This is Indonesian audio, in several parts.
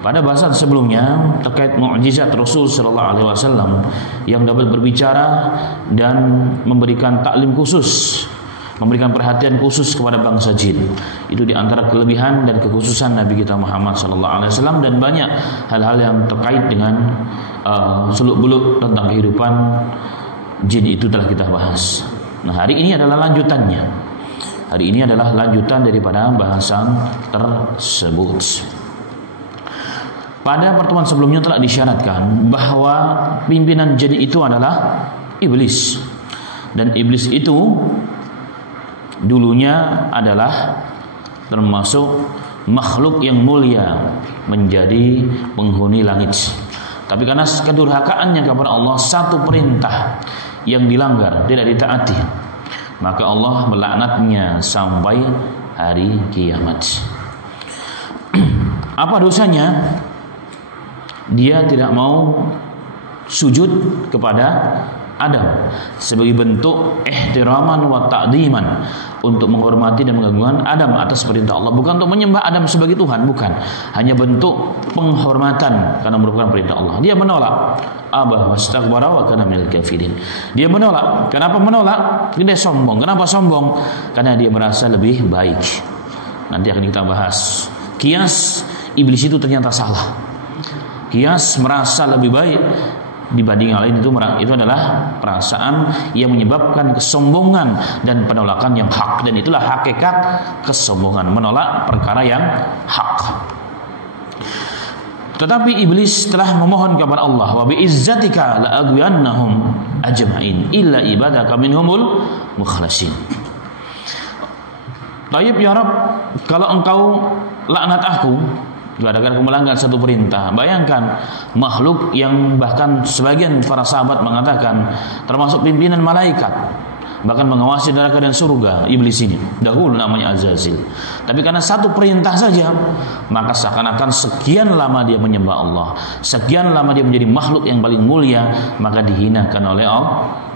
Pada bahasan sebelumnya terkait mukjizat Rasul sallallahu alaihi wasallam yang dapat berbicara dan memberikan taklim khusus, memberikan perhatian khusus kepada bangsa jin. Itu di antara kelebihan dan kekhususan Nabi kita Muhammad sallallahu alaihi wasallam, dan banyak hal-hal yang terkait dengan seluk-beluk tentang kehidupan jin itu telah kita bahas. Nah, hari ini adalah lanjutannya. Hari ini adalah lanjutan daripada bahasan tersebut. Pada pertemuan sebelumnya telah disyaratkan bahwa pimpinan jin itu adalah iblis. Dan iblis itu dulunya adalah termasuk makhluk yang mulia, menjadi penghuni langit. Tapi karena kedurhakaannya kepada Allah, satu perintah yang dilanggar, tidak ditaati, maka Allah melaknatnya sampai hari kiamat. Apa dosanya? Dia tidak mau sujud kepada Adam sebagai bentuk ihtiraman wa ta'diman, untuk menghormati dan mengagungkan Adam atas perintah Allah, bukan untuk menyembah Adam sebagai Tuhan, bukan, hanya bentuk penghormatan karena merupakan perintah Allah. Dia menolak, abah wastakbara wa kana minal kafirin. Dia menolak. Kenapa menolak? Dia sombong. Kenapa sombong? Karena dia merasa lebih baik. Nanti akan kita bahas. Kias iblis itu ternyata salah. Kias merasa lebih baik dibanding yang lain, itu adalah perasaan yang menyebabkan kesombongan dan penolakan yang hak, dan itulah hakikat kesombongan, menolak perkara yang hak. Tetapi iblis telah memohon kepada Allah, wa bi izzatika la aghwiyannahum ajma'in illa ibadaka minhumul mukhlasin. Tayyib ya Rabb, kalau engkau laknat aku gara-gara aku melanggar satu perintah. Bayangkan makhluk yang bahkan sebagian para sahabat mengatakan termasuk pimpinan malaikat, bahkan mengawasi neraka dan surga, iblis ini dahulu namanya Azazil. Tapi karena satu perintah saja, maka seakan-akan sekian lama dia menyembah Allah, sekian lama dia menjadi makhluk yang paling mulia, maka dihinakan oleh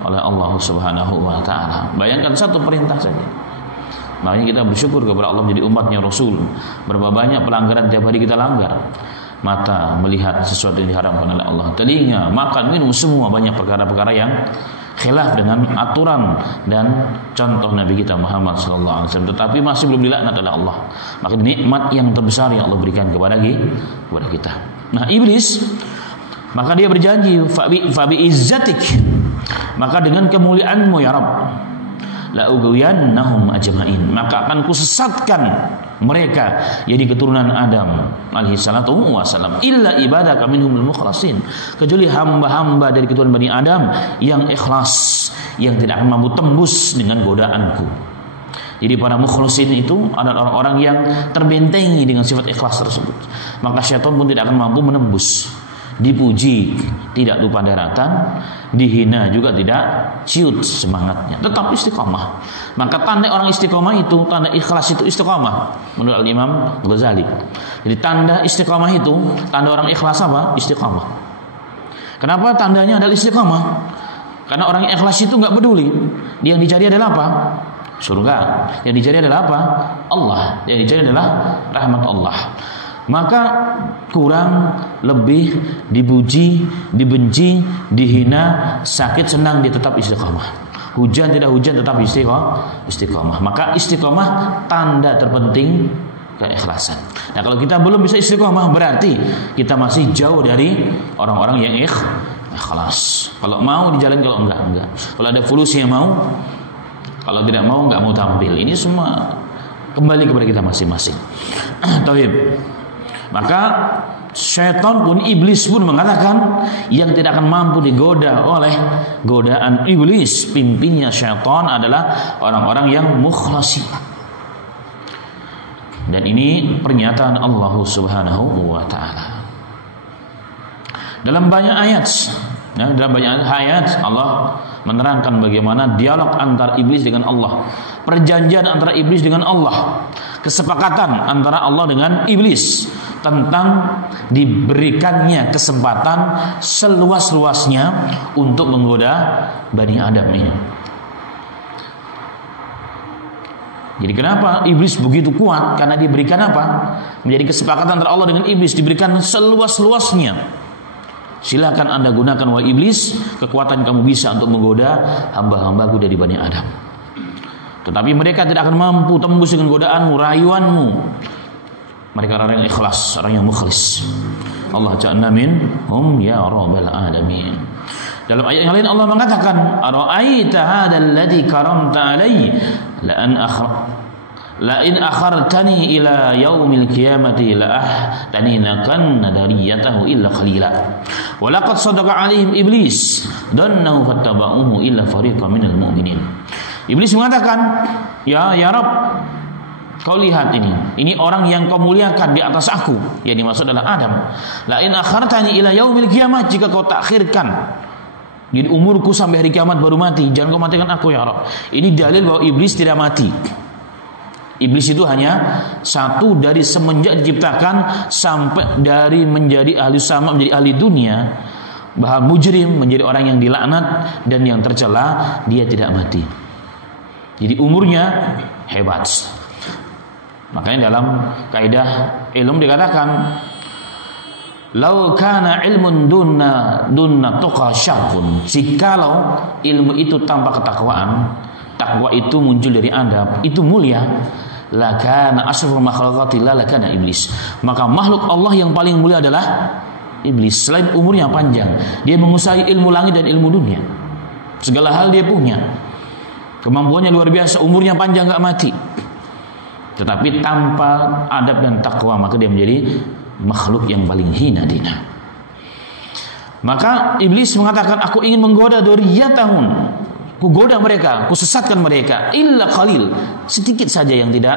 Allah Subhanahu wa taala. Bayangkan satu perintah saja. Makanya kita bersyukur kepada Allah menjadi umatnya Rasul. Berapa banyak pelanggaran tiap hari kita langgar. Mata melihat sesuatu yang diharamkan oleh Allah, telinga makan minum, semua banyak perkara-perkara yang khilaf dengan aturan dan contoh Nabi kita Muhammad sallallahu alaihi wasallam, tetapi masih belum dilaknat oleh Allah. Maka nikmat yang terbesar yang Allah berikan kepada kita. Nah, iblis, maka dia berjanji, fabi izzatik, maka dengan kemuliaanmu ya Rabb, la ughwiyannahum ajma'in, maka akan kusesatkan mereka, jadi keturunan Adam alaihi salatu wasalam, illa ibadaka minhumul mukhlasin, kecuali hamba-hamba dari keturunan Bani Adam yang ikhlas, yang tidak akan mampu tembus dengan godaanku. Jadi para mukhlasin itu adalah orang-orang yang terbentengi dengan sifat ikhlas tersebut, maka syaitan pun tidak akan mampu menembus. Dipuji tidak lupa daratan, dihina juga tidak ciut semangatnya, tetap istiqamah. Maka tanda orang istiqamah itu, tanda ikhlas itu istiqamah menurut Al-Imam Ghazali. Jadi tanda istiqamah itu, tanda orang ikhlas apa? Istiqamah. Kenapa tandanya adalah istiqamah? Karena orang yang ikhlas itu nggak peduli, dia yang dicari adalah apa? Surga. Yang dicari adalah apa? Allah. Yang dicari adalah rahmat Allah. Maka kurang lebih dipuji, dibenci, dihina, sakit, senang, dia tetap istiqamah. Hujan tidak hujan tetap istiqamah. Maka istiqamah tanda terpenting keikhlasan. Nah, kalau kita belum bisa istiqamah, berarti kita masih jauh dari orang-orang yang ikhlas. Kalau mau dijalin, kalau enggak. Kalau ada fulusi yang mau, kalau tidak mau enggak mau tampil. Ini semua kembali kepada kita masing-masing. Tauhid. Maka syaitan pun, iblis pun mengatakan yang tidak akan mampu digoda oleh godaan iblis, pimpinnya syaitan adalah orang-orang yang mukhlasi. Dan ini pernyataan Allah Subhanahu wa taala. Dalam banyak ayat Allah menerangkan bagaimana dialog antara iblis dengan Allah, perjanjian antara iblis dengan Allah, kesepakatan antara Allah dengan iblis tentang diberikannya kesempatan seluas-luasnya untuk menggoda Bani Adam ini. Jadi kenapa iblis begitu kuat? Karena diberikan apa? Menjadi kesepakatan antara Allah dengan iblis, diberikan seluas-luasnya. Silakan Anda gunakan wahai iblis kekuatan kamu bisa untuk menggoda hamba-hambaku dari Bani Adam. Tetapi mereka tidak akan mampu tembus dengan godaanmu, rayuanmu. Mereka orang yang ikhlas, orang yang mukhlis. Allah ja'alna minhum ya rabbal alamin. Dalam ayat yang lain Allah mengatakan, "Ara'aita hadzal ladzi karamta alai la in akhartani ila yaumil qiyamati la ahtaninakanna dariyatahu illa qalila. Wa laqad sadaqa alaihim iblis dannahu fattaba'uhu illa fariqan minal mu'minin." Iblis mengatakan, "Ya Rabb, kau lihat ini orang yang kau muliakan di atas aku, yang dimaksud adalah Adam. La in akhartani ila yaumil qiyamah, jika kau takhirkan jadi umurku sampai hari kiamat baru mati, jangan kau matikan aku ya Rabb." Ini dalil bahwa iblis tidak mati. Iblis itu hanya satu dari semenjak diciptakan sampai dari menjadi ahli sama, menjadi ahli dunia, bahkan mujrim, menjadi orang yang dilaknat dan yang tercela, dia tidak mati. Jadi umurnya hebat. Makanya dalam kaidah ilmu dikatakan, "Lau kana ilmun dunna tuqa syarrun." Jikalau ilmu itu tanpa ketakwaan, takwa itu muncul dari adab, itu mulia, lakana asrul makhluqati lakana iblis. Maka makhluk Allah yang paling mulia adalah iblis. Selain umurnya panjang, dia menguasai ilmu langit dan ilmu dunia. Segala hal dia punya. Kemampuannya luar biasa, umurnya panjang, enggak mati. Tetapi tanpa adab dan takwa, maka dia menjadi makhluk yang paling hina dina. Maka iblis mengatakan, "Aku ingin menggoda dzurriyyatahum." Ku goda mereka, ku sesatkan mereka, illa qalil, sedikit saja yang tidak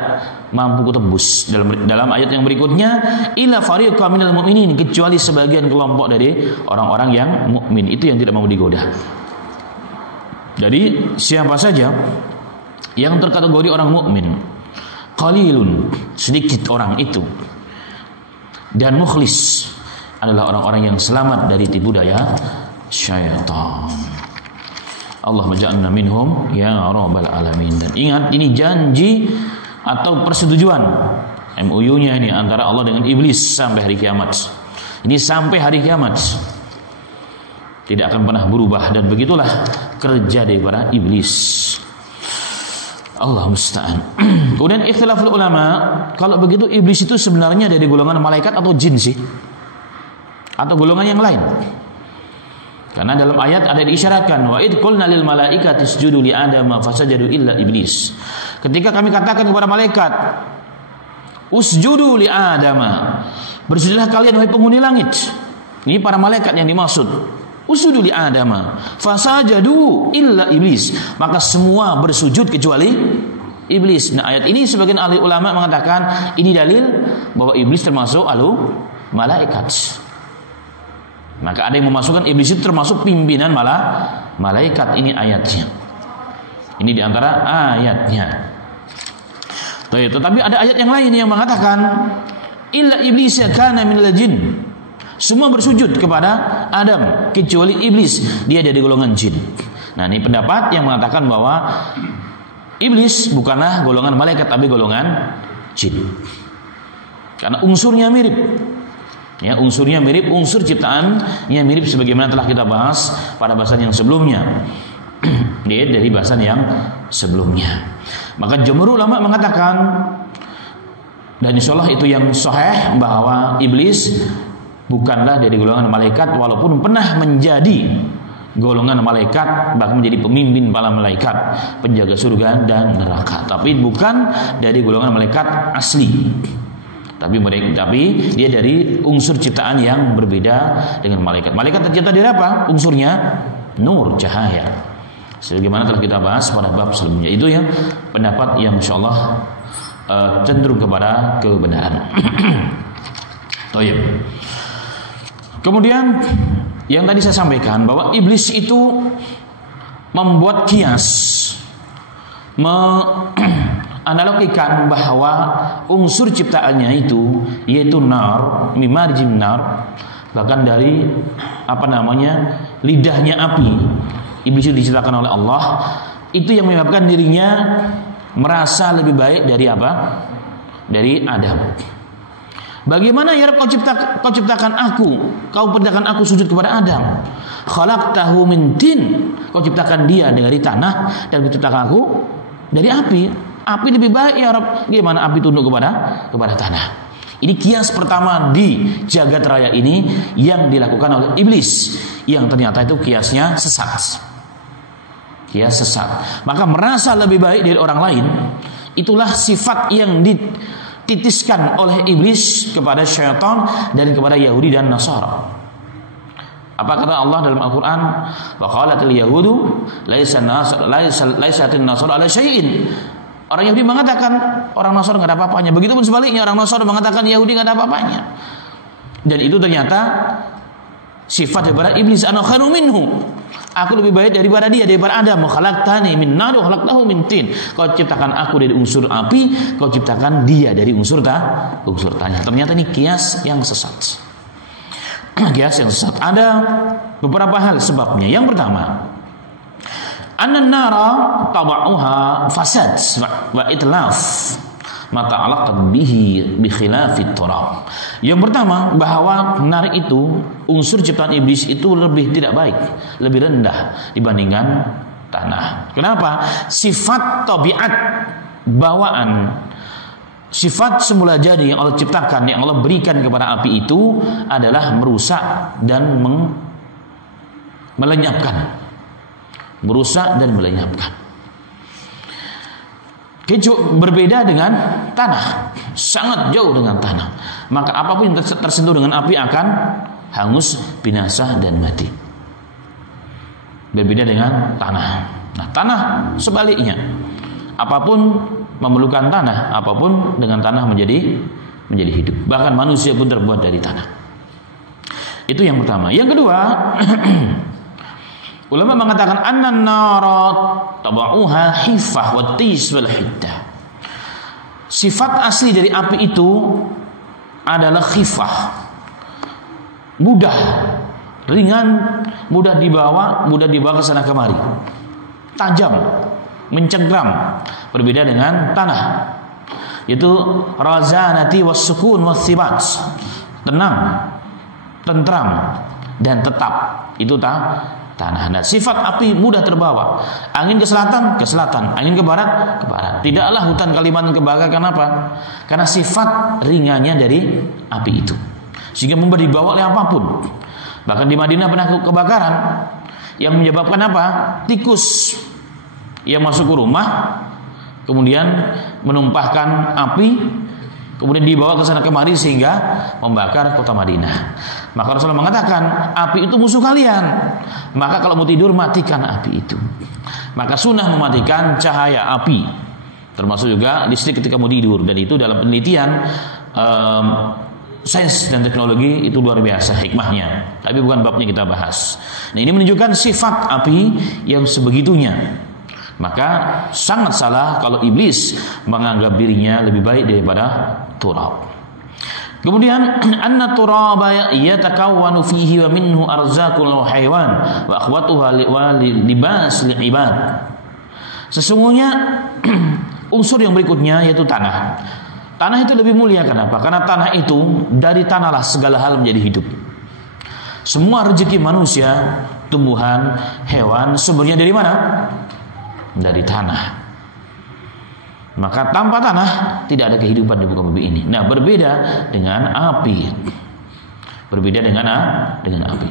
mampu ku tembus. Dalam ayat yang berikutnya, illa fariqan minal mu'minin, kecuali sebagian kelompok dari orang-orang yang mukmin, itu yang tidak mau digoda. Jadi siapa saja yang terkategori orang mukmin, qalilun, sedikit orang itu, dan mukhlis adalah orang-orang yang selamat dari tipu daya syaitan. Allah maja'alna minhum ya rabbal alamin. Dan ingat, ini janji atau persetujuan MOU-nya ini antara Allah dengan iblis sampai hari kiamat. Ini sampai hari kiamat tidak akan pernah berubah, dan begitulah kerja daripada iblis. Allah musta'an. Kemudian ikhtilaful ulama, kalau begitu iblis itu sebenarnya dari golongan malaikat atau jin sih? Atau golongan yang lain? Karena dalam ayat ada diisyaratkan, wa id qulna lil malaikati isjudu li adama fasajadu illa iblis. Ketika kami katakan kepada malaikat, usjudu li adama, bersujudlah kalian wahai penghuni langit. Ini para malaikat yang dimaksud. Usjudu li adama fasajadu illa iblis, maka semua bersujud kecuali iblis. Nah, ayat ini sebagian ahli ulama mengatakan ini dalil bahwa iblis termasuk ahlu malaikat. Maka ada yang memasukkan iblis itu termasuk pimpinan malaikat. Ini ayatnya. Ini diantara ayatnya. Tetapi ada ayat yang lain yang mengatakan illa iblis kana minal jin. Semua bersujud kepada Adam kecuali iblis, dia dari golongan jin. Nah, ini pendapat yang mengatakan bahwa iblis bukanlah golongan malaikat tapi golongan jin. Karena unsurnya mirip. Ya, unsurnya mirip, unsur ciptaannya mirip sebagaimana telah kita bahas pada bahasan yang sebelumnya. Dia dari bahasan yang sebelumnya. Maka jumhur ulama mengatakan, dan insyaallah itu yang sahih, bahwa iblis bukanlah dari golongan malaikat, walaupun pernah menjadi golongan malaikat, bahkan menjadi pemimpin para malaikat, penjaga surga dan neraka. Tapi bukan dari golongan malaikat asli. Tapi dia dari unsur ciptaan yang berbeda dengan malaikat. Malaikat tercipta dari apa? Unsurnya nur, cahaya. Sebagaimana telah kita bahas pada bab sebelumnya. Itu yang pendapat yang insyaallah cenderung kepada kebenaran. Baik. Kemudian yang tadi saya sampaikan bahwa iblis itu membuat kias, analogikan bahwa unsur ciptaannya itu yaitu nar, mimarjim nar, bahkan dari lidahnya api. Iblis itu diciptakan oleh Allah, itu yang menyebabkan dirinya merasa lebih baik dari apa? Dari Adam. Bagaimana ya Rabb kau ciptakan aku, kau perintahkan aku sujud kepada Adam. Khalaqtahu min tin, kau ciptakan dia dari tanah dan kau ciptakan aku dari api. Api lebih baik ya Rabb. Gimana api tunduk kepada tanah? Ini kias pertama di jagat raya ini yang dilakukan oleh iblis, yang ternyata itu kiasnya sesat. Kias sesat. Maka merasa lebih baik dari orang lain, itulah sifat yang dititiskan oleh iblis kepada syaitan dan kepada Yahudi dan Nasara. Apa kata Allah dalam Al-Quran? Wa qalatil yahudu laisatin nasara ala syai'in. Orang Yahudi mengatakan orang Nasara nggak ada apa-apanya. Begitupun sebaliknya, orang Nasara mengatakan Yahudi nggak ada apa-apanya. Dan itu ternyata sifat daripada iblis. Ana khairum minhu. Aku lebih baik daripada dia, daripada Adam. Khalaqtani min nar wa khalaqtahu min tin. Kau ciptakan aku dari unsur api, kau ciptakan dia dari unsur tanah. Ternyata ini kias yang sesat. Kias yang sesat. Ada beberapa hal sebabnya. Yang pertama, Anan nara taba'uha fasad wa itlaf ma ta'allaqat bihi bi khilafit turab. Yang pertama, bahwa nar itu unsur ciptaan iblis itu lebih tidak baik, lebih rendah dibandingkan tanah. Kenapa? Sifat tabiat bawaan, sifat semula jadi yang Allah ciptakan, yang Allah berikan kepada api itu adalah merusak dan melenyapkan. Merusak dan melenyapkan. Berbeda dengan tanah, sangat jauh dengan tanah. Maka apapun yang tersentuh dengan api akan hangus, binasa dan mati. Berbeda dengan tanah. Nah, tanah sebaliknya. Apapun memerlukan tanah, apapun dengan tanah menjadi hidup. Bahkan manusia pun terbuat dari tanah. Itu yang pertama. Yang kedua, ulama mengatakan annan nara tabauha hifah wa tis wal hiddah. Sifat asli dari api itu adalah khifah, mudah, ringan, mudah dibawa ke sana kemari, tajam, mencengkram. Berbeda dengan tanah, yaitu razanati was sukun was thibat, tenang, tentram dan tetap. Itu tanah. Nah, sifat api mudah terbawa. Angin ke selatan, angin ke barat, ke barat. Tidaklah hutan Kalimantan kebakar. Kenapa? Karena sifat ringannya dari api itu, sehingga mudah dibawa oleh apapun. Bahkan di Madinah pernah kebakaran yang menyebabkan apa? Tikus yang masuk ke rumah, kemudian menumpahkan api, kemudian dibawa ke sana kemari sehingga membakar kota Madinah. Maka Rasulullah mengatakan, api itu musuh kalian. Maka kalau mau tidur, matikan api itu. Maka sunnah mematikan cahaya api, termasuk juga listrik ketika mau tidur. Dan itu dalam penelitian sains dan teknologi itu luar biasa hikmahnya. Tapi bukan babnya kita bahas. Nah, ini menunjukkan sifat api yang sebegitunya. Maka sangat salah kalau iblis menganggap dirinya lebih baik daripada turab. Kemudian anna turaba yatakawwanu fihi wa minhu arzaqul haywan wa akhwatuha libas li'ibad. Sesungguhnya unsur yang berikutnya yaitu tanah. Tanah itu lebih mulia. Kenapa? Karena tanah itu, dari tanahlah segala hal menjadi hidup. Semua rezeki manusia, tumbuhan, hewan sumbernya dari mana? Dari tanah. Maka tanpa tanah tidak ada kehidupan di muka bumi ini. Nah, berbeda dengan api. Berbeda dengan api.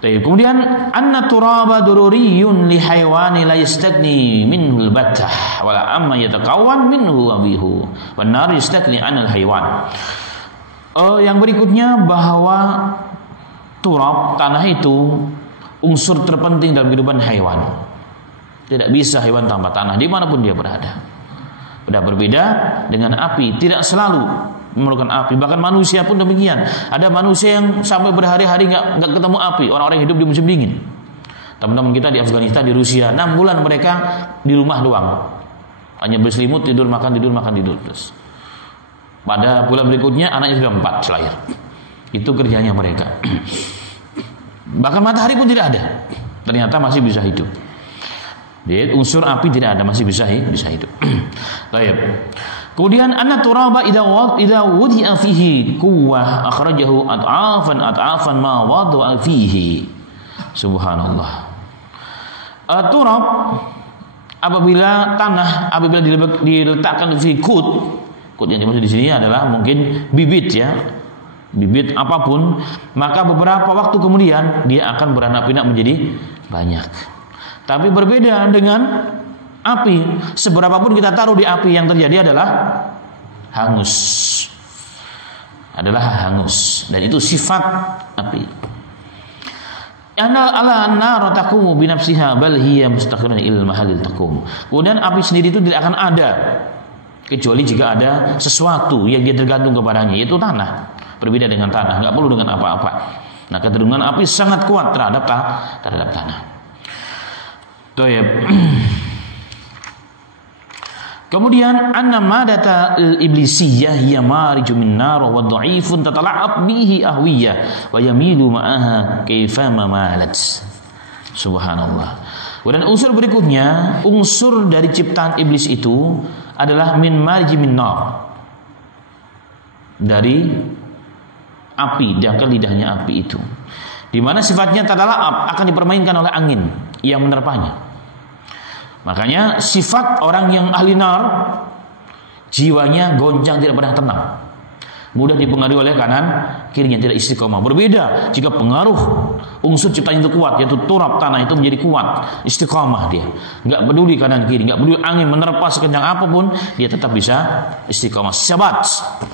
Kemudian anna turaba dururiyun li haywani la yastagni minhu al-battah wala amma yatakawwan minhu abihu wan nar yastagni anil haywan. Yang berikutnya bahwa turab, tanah itu unsur terpenting dalam kehidupan hewan. Tidak bisa hewan tanpa tanah dimanapun dia berada. Sudah berbeda dengan api, tidak selalu memerlukan api. Bahkan manusia pun demikian. Ada manusia yang sampai berhari-hari nggak ketemu api. Orang-orang yang hidup di musim dingin. Teman-teman kita di Afghanistan, di Rusia, 6 bulan mereka di rumah doang. Hanya berselimut, tidur makan terus. Pada bulan berikutnya anaknya sudah 4 lahir. Itu kerjanya mereka. Bahkan matahari pun tidak ada. Ternyata masih bisa hidup. Jadi unsur api tidak ada, masih bisa hidup. Baik. Kemudian anna turaba idza wudi'a fihi quwwah akhrajahu at'afan ma wada'a fihi. Subhanallah. Turab apabila diletakkan fi kut yang dimaksud di sini adalah mungkin bibit ya. Bibit apapun, maka beberapa waktu kemudian dia akan beranak pinak menjadi banyak. Tapi berbeda dengan api, seberapapun kita taruh di api, yang terjadi adalah hangus. Dan itu sifat api. Ala an-nar taqumu bi nafsiha bal hiya mustaqirun ilal mahallil taqum. Kemudian api sendiri itu tidak akan ada kecuali jika ada sesuatu yang dia tergantung kepadanya, yaitu tanah. Berbeda dengan tanah, nggak perlu dengan apa-apa. Nah, kecenderungan api sangat kuat terhadap tanah. Toyib. Kemudian anna madata al-iblisiyah hiya mariju min nar wa dha'ifun tatala'ab bihi ahwiyah wa yamilu ma'aha kayfama malat. Subhanallah. Dan unsur berikutnya, unsur dari ciptaan iblis itu adalah min mariji min nar. Dari api, diangkat lidahnya api itu, di mana sifatnya tadala'ab, akan dipermainkan oleh angin yang menerpanya. Makanya sifat orang yang ahli nar, jiwanya goncang, tidak pernah tenang, mudah dipengaruhi oleh kanan kirinya, tidak istiqomah. Berbeda jika pengaruh unsur ciptaan itu kuat, yaitu turab, tanah itu menjadi kuat, istiqomah dia, nggak peduli kanan kiri, nggak peduli angin menerpa sekencang apapun, dia tetap bisa istiqomah, sabat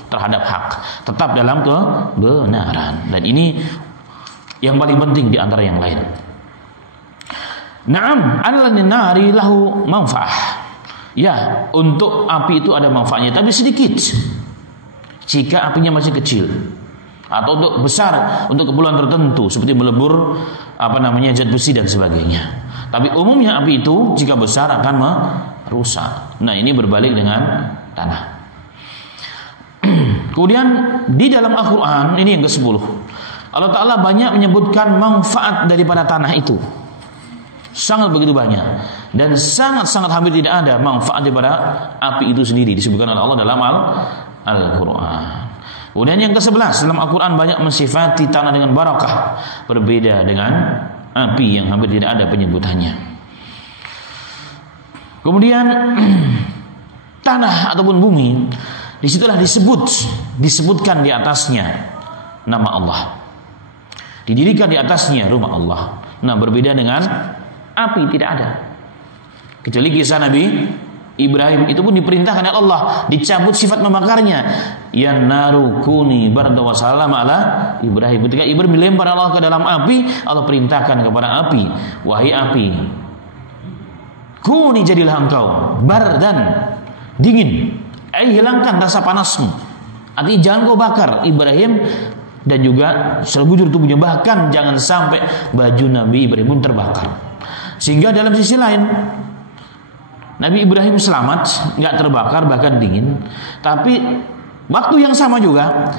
terhadap hak, tetap dalam kebenaran. Dan ini yang paling penting di antara yang lain. Naam, al-nari lahu manfaah. Ya, untuk api itu ada manfaatnya, tapi sedikit jika apinya masih kecil, atau untuk besar untuk keperluan tertentu seperti melebur zat besi dan sebagainya. Tapi umumnya api itu jika besar akan merusak. Nah, ini berbalik dengan tanah. Kemudian di dalam Al-Quran, ini yang ke-10, Allah Ta'ala banyak menyebutkan manfaat daripada tanah itu. Sangat begitu banyak. Dan sangat-sangat hampir tidak ada manfaat daripada api itu sendiri, disebutkan oleh Allah dalam Al-Quran. Kemudian yang ke-11, dalam Al-Quran banyak mensifati tanah dengan barakah, berbeda dengan api yang hampir tidak ada penyebutannya. Kemudian tanah ataupun bumi, disitulah disebutkan di atasnya nama Allah, didirikan di atasnya rumah Allah. Nah, berbeda dengan api, tidak ada. Kecuali kisah Nabi Ibrahim, itu pun diperintahkan oleh Allah, dicabut sifat membakarnya. Ya naru kuni barda wa salam ala Ibrahim. Ketika Ibrahim dilempar Allah ke dalam api, Allah perintahkan kepada api, wahai api, kuni jadilah engkau bardan, dingin. Hilangkan rasa panasmu. Artinya jangan kau bakar Ibrahim dan juga seluruh tubuhnya, bahkan jangan sampai baju Nabi Ibrahim pun terbakar. Sehingga dalam sisi lain Nabi Ibrahim selamat, nggak terbakar, bahkan dingin. Tapi waktu yang sama juga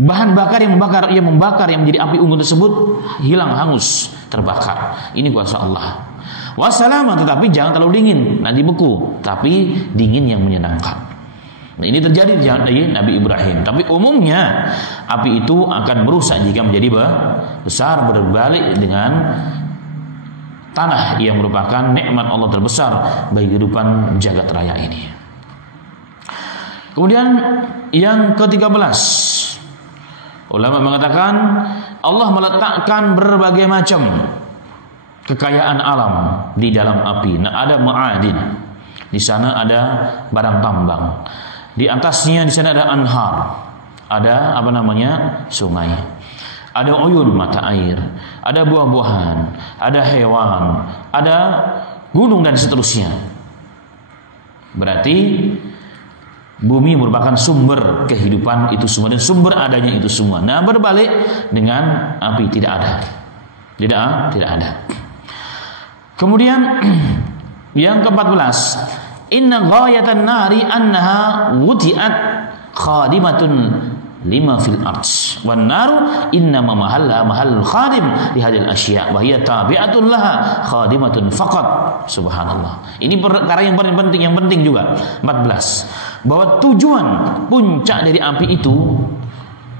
bahan bakar yang membakar yang menjadi api unggun tersebut hilang, hangus, terbakar. Ini kuasa Allah. Wassalamah, tetapi jangan terlalu dingin, nanti beku. Tapi dingin yang menyenangkan. Nah, ini terjadi di Nabi Ibrahim. Tapi umumnya api itu akan merusak jika menjadi besar, berbalik dengan tanah yang merupakan nikmat Allah terbesar bagi kehidupan jagat raya ini. Kemudian yang ke-13, ulama mengatakan Allah meletakkan berbagai macam kekayaan alam di dalam api. Nah, ada ma'adin, di sana ada barang tambang, di atasnya di sana ada anhar, ada sungai, ada uyun mata air, ada buah-buahan, ada hewan, ada gunung dan seterusnya. Berarti bumi merupakan sumber kehidupan itu semua dan sumber adanya itu semua. Nah, berbalik dengan api, tidak ada. Tidak ada. Kemudian yang ke-14, inna ghayatan nari annaha wuti'at khadimatun lima fil arsh. wan naru innama mahallul khadim li hadil asya' wa hiya tabi'atun laha khadimatun faqat. Subhanallah. Ini perkara yang paling penting juga. 14. Bahwa tujuan puncak dari api itu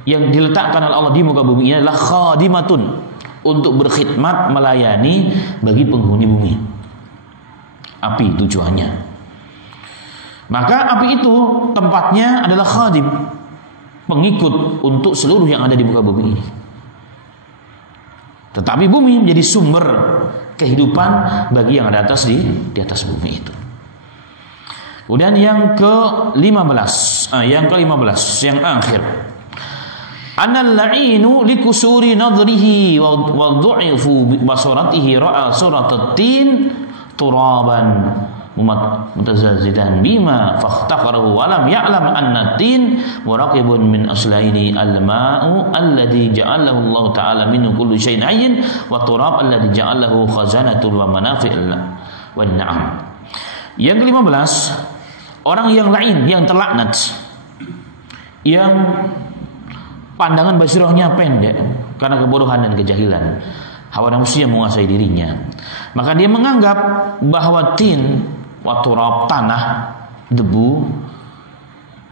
yang diletakkan oleh Allah di muka bumi ini adalah khadimatun, untuk berkhidmat, melayani bagi penghuni bumi. Api tujuannya. Maka api itu tempatnya adalah khadim, pengikut untuk seluruh yang ada di muka bumi ini. Tetapi bumi menjadi sumber kehidupan bagi yang ada di atas bumi itu. Kemudian yang ke-15, yang akhir. Anal la'inu likusuri nadrihi wa dhu'ifu basaratihi ra'a suratat-tin turaban mutazazzidan bima fahtaqarahu wa lam ya'lam anna tin muraqibun min aslaini al-ma'u alladhi ja'alahu Allah ta'ala minhu kullu syai'in hayyin wa turab alladhi ja'alahu khazanatul wa manafi'il wa na'am. Yang ke-15, orang yang lain, yang terlaknat, yang pandangan basirahnya pendek karena kebodohan dan kejahilan, hawa nafsu yang menguasai dirinya, maka dia menganggap bahwa tin wa turab, tanah, debu,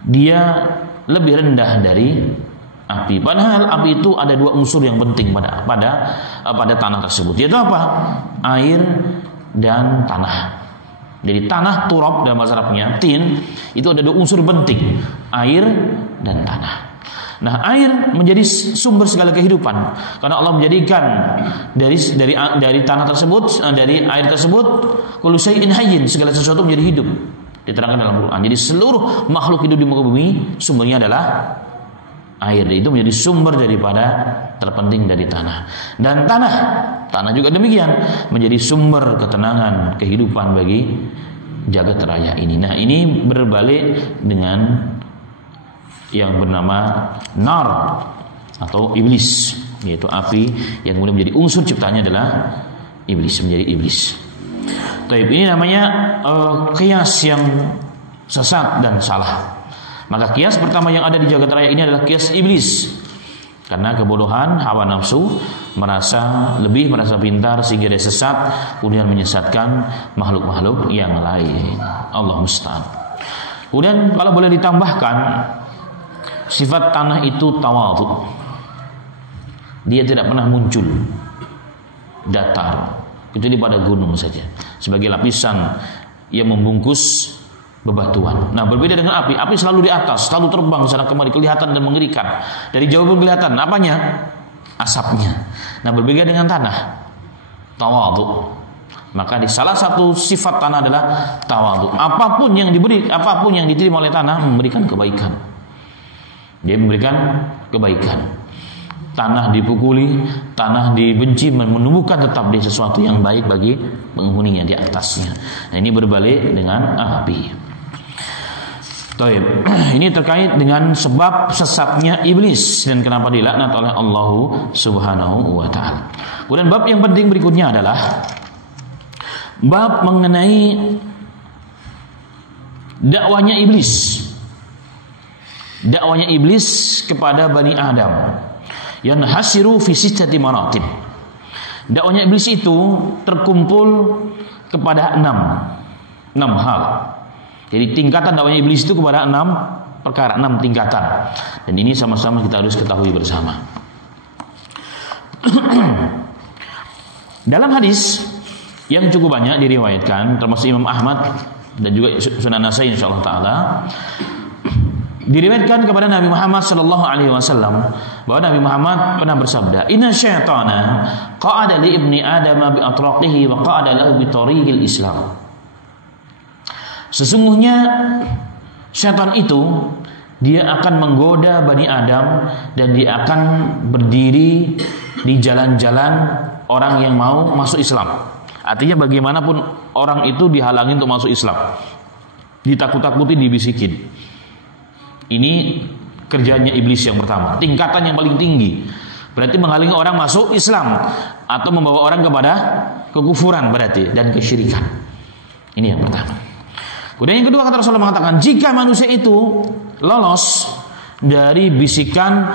dia lebih rendah dari api. Padahal api itu ada dua unsur yang penting pada tanah tersebut, yaitu apa? Air dan tanah. Jadi tanah, turab dalam bahasa Arabnya, tin, itu ada dua unsur penting, air dan tanah. Nah, air menjadi sumber segala kehidupan karena Allah menjadikan dari tanah tersebut, dari air tersebut, kullu syai'in hayyin, segala sesuatu menjadi hidup. Diterangkan dalam Al-Qur'an. Jadi seluruh makhluk hidup di muka bumi sumbernya adalah air. Itu menjadi sumber daripada terpenting dari tanah. Dan tanah juga demikian menjadi sumber ketenangan, kehidupan bagi jagat raya ini. Nah, ini berbalik dengan yang bernama nar atau iblis, yaitu api yang kemudian menjadi unsur ciptaannya adalah iblis, menjadi iblis. Taib, ini namanya qiyas yang sesat dan salah. Maka qiyas pertama yang ada di jagat raya ini adalah qiyas iblis, karena kebodohan, hawa nafsu, merasa pintar sehingga dia sesat, kemudian menyesatkan makhluk-makhluk yang lain. Allah musta'an. Kemudian kalau boleh ditambahkan, sifat tanah itu tawadhu. Dia tidak pernah muncul datar, kecuali pada gunung saja, sebagai lapisan yang membungkus bebatuan. Nah, berbeda dengan api. Api selalu di atas, selalu terbang sana kemari, kelihatan dan mengerikan. Dari jauh pun kelihatan. Apanya? Asapnya. Nah, berbeda dengan tanah, tawadhu. Maka di salah satu sifat tanah adalah tawadhu. Apapun yang diterima oleh tanah memberikan kebaikan. Dia memberikan kebaikan. Tanah dipukuli, tanah dibenci, menumbuhkan tetap dia sesuatu yang baik bagi penghuninya di atasnya. Nah, ini berbalik dengan api. Taib. Ini terkait dengan sebab sesatnya iblis dan kenapa dilaknat oleh Allah Subhanahu wa taala. Kemudian bab yang penting berikutnya adalah bab mengenai dakwahnya iblis. Dakwahnya iblis kepada Bani Adam yang hasiru fi sittati maratib. Dakwahnya iblis itu terkumpul kepada 6 hal. Jadi tingkatan dakwahnya iblis itu kepada 6 perkara, 6 tingkatan. Dan ini sama-sama kita harus ketahui bersama. Dalam hadis yang cukup banyak diriwayatkan, termasuk Imam Ahmad dan juga Sunan Nasai insyaallah taala, diriwayatkan kepada Nabi Muhammad sallallahu alaihi wasallam bahwa Nabi Muhammad pernah bersabda, "Inna syaitana qa'ada li ibni Adam bi atraqihi wa qa'ada lahu bi tariqil Islam." Sesungguhnya syaitan itu dia akan menggoda Bani Adam dan dia akan berdiri di jalan-jalan orang yang mau masuk Islam. Artinya bagaimanapun orang itu dihalangi untuk masuk Islam, ditakut-takuti, dibisikin. Ini kerjanya iblis yang pertama, tingkatan yang paling tinggi. Berarti menghalangi orang masuk Islam atau membawa orang kepada kekufuran berarti dan kesyirikan. Ini yang pertama. Kemudian yang kedua, kata Rasulullah mengatakan, jika manusia itu lolos dari bisikan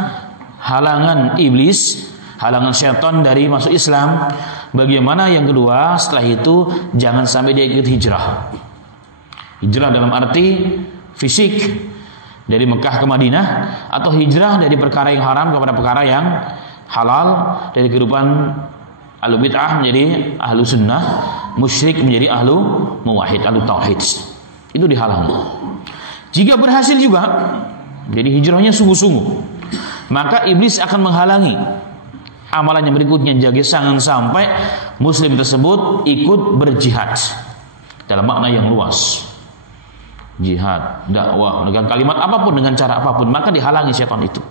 halangan iblis, halangan syaitan dari masuk Islam. Bagaimana yang kedua, setelah itu jangan sampai dia ikut hijrah. Hijrah dalam arti fisik dari Mekah ke Madinah, atau hijrah dari perkara yang haram kepada perkara yang halal, dari kehidupan ahlu bid'ah menjadi ahlu sunnah, musyrik menjadi ahlu muwahhid, ahlu tauhid. Itu dihalangi. Jika berhasil juga, jadi hijrahnya sungguh-sungguh, maka iblis akan menghalangi amalan yang berikutnya, jangan sampai muslim tersebut ikut berjihad dalam makna yang luas. Jihad, dakwah, dengan kalimat apapun, dengan cara apapun, maka dihalangi syaitan itu.